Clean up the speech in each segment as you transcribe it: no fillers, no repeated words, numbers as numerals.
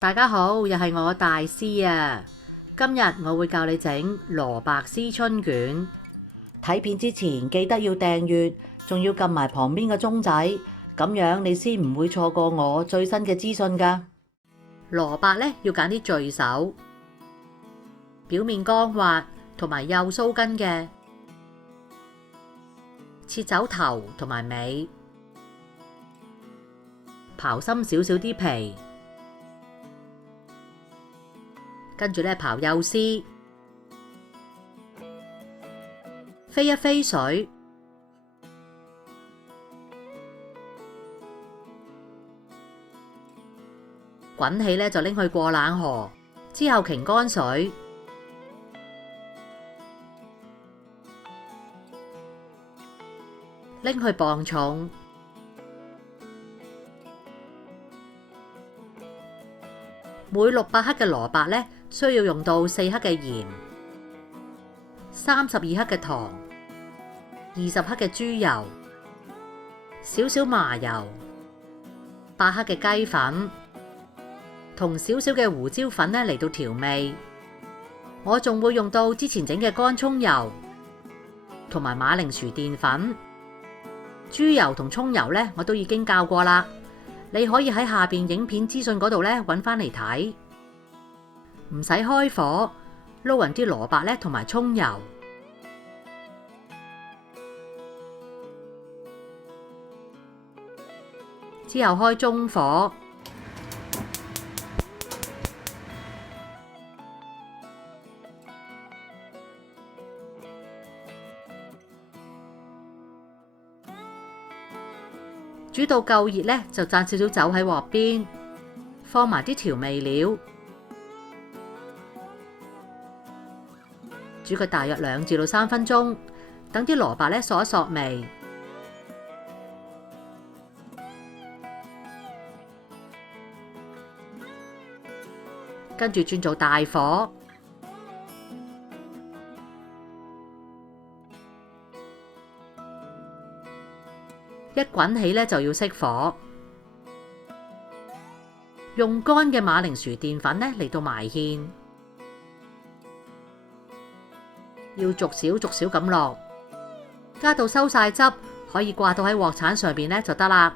大家好，又係我大師啊！今日我會教你整蘿蔔絲春卷。睇片之前記得要訂閱，仲要撳埋旁邊嘅鐘仔，咁樣你先唔會錯過我最新嘅資訊㗎。蘿蔔呢要揀啲聚手，表面光滑同埋幼鬚根嘅，切走頭同埋尾，刨深少少啲皮。跟住咧刨幼絲，飛一飛水，滾起咧就拎去過冷河，之後擎乾水，拎去磅重。每600克嘅蘿蔔咧，需要用到4克嘅鹽、32克嘅糖、20克嘅豬油、少少麻油、8克嘅雞粉，同少少嘅胡椒粉咧嚟到調味。我仲會用到之前整嘅乾葱油同埋馬鈴薯澱粉。豬油同葱油咧，我都已經教過啦。你可以喺下邊影片資訊嗰度咧揾返嚟睇，唔使開火，撈勻啲蘿蔔咧同埋葱油，之後開中火，煮到夠熱咧，就灒少少酒喺鑊邊，放埋啲調味料，煮佢大約2至3分鐘，等啲蘿蔔咧索一索味，跟住轉做大火。一滾起咧就要熄火，用乾嘅馬鈴薯澱粉咧嚟到埋芡，要逐少逐少咁落，加到收晒汁，可以掛到喺鑊鏟上邊咧就得啦。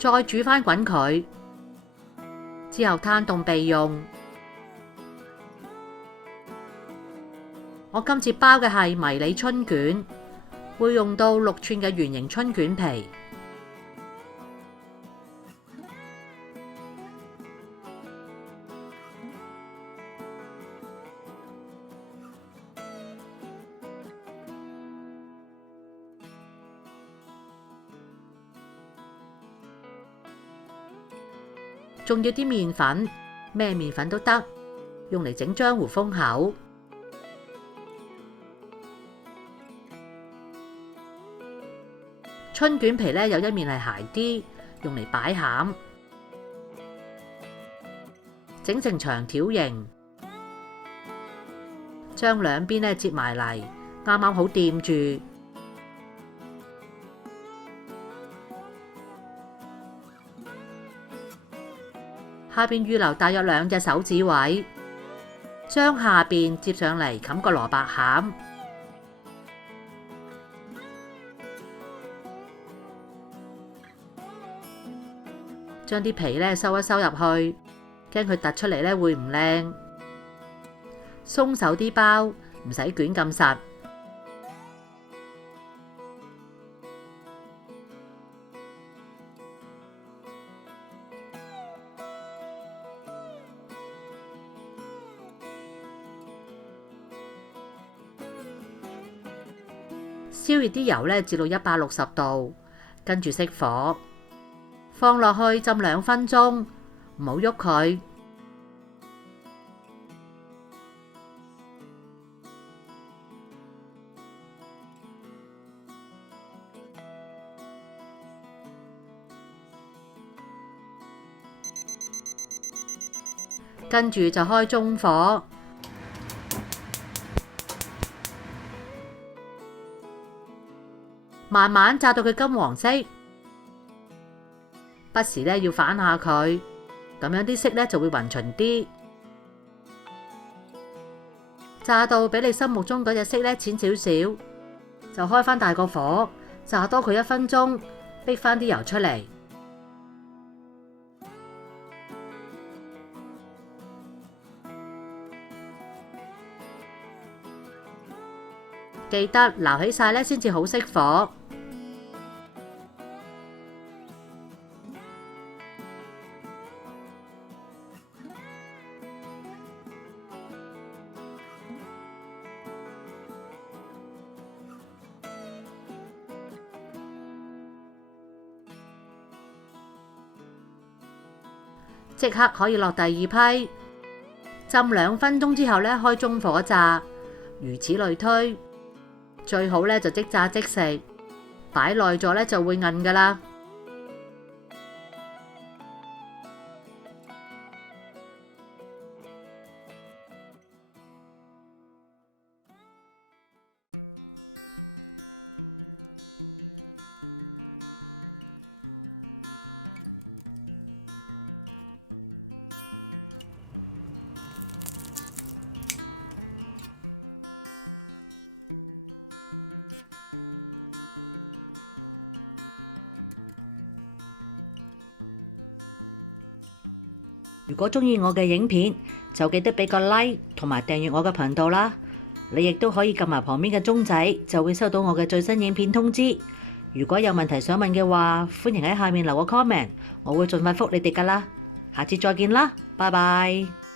再煮返滾佢，之後攤凍備用。我今次包嘅係迷你春卷，會用到6寸嘅圓形春卷皮。仲要啲麵粉，咩麵粉都得，用嚟整漿糊封口。春卷皮咧有一面係鞋啲，用嚟擺餡，整成長條形，將兩邊咧接埋嚟，啱啱好掂住。下邊預留大約2隻手指位，將下邊接上嚟冚個蘿蔔餡，將啲皮咧收一收入去，驚佢突出嚟咧會唔靚。鬆手啲包，唔使捲咁實，燒熱啲油咧至到160度，跟住熄火，放落去浸2分鐘，唔好喐佢。跟住就開中火，慢慢炸到佢金黃色，不時咧要反下佢，咁樣啲色咧就會勻循啲。炸到比你心目中嗰隻色咧淺少少，就開返大個火，炸多佢1分鐘，逼返啲油出嚟。記得撈起晒咧，先至好熄火。即刻可以落第2批，浸2分鐘之後咧，開中火炸，如此類推。最好咧就即炸即食，擺耐咗咧就會韌㗎喇。如果鍾意我嘅影片，就記得俾個 like 同埋訂閱我嘅頻道啦。你亦都可以撳埋旁邊嘅鐘仔，就會收到我嘅最新影片通知。如果有問題想問嘅話，歡迎喺下面留個 comment，我會盡快覆你哋㗎啦。下次再見啦，拜拜。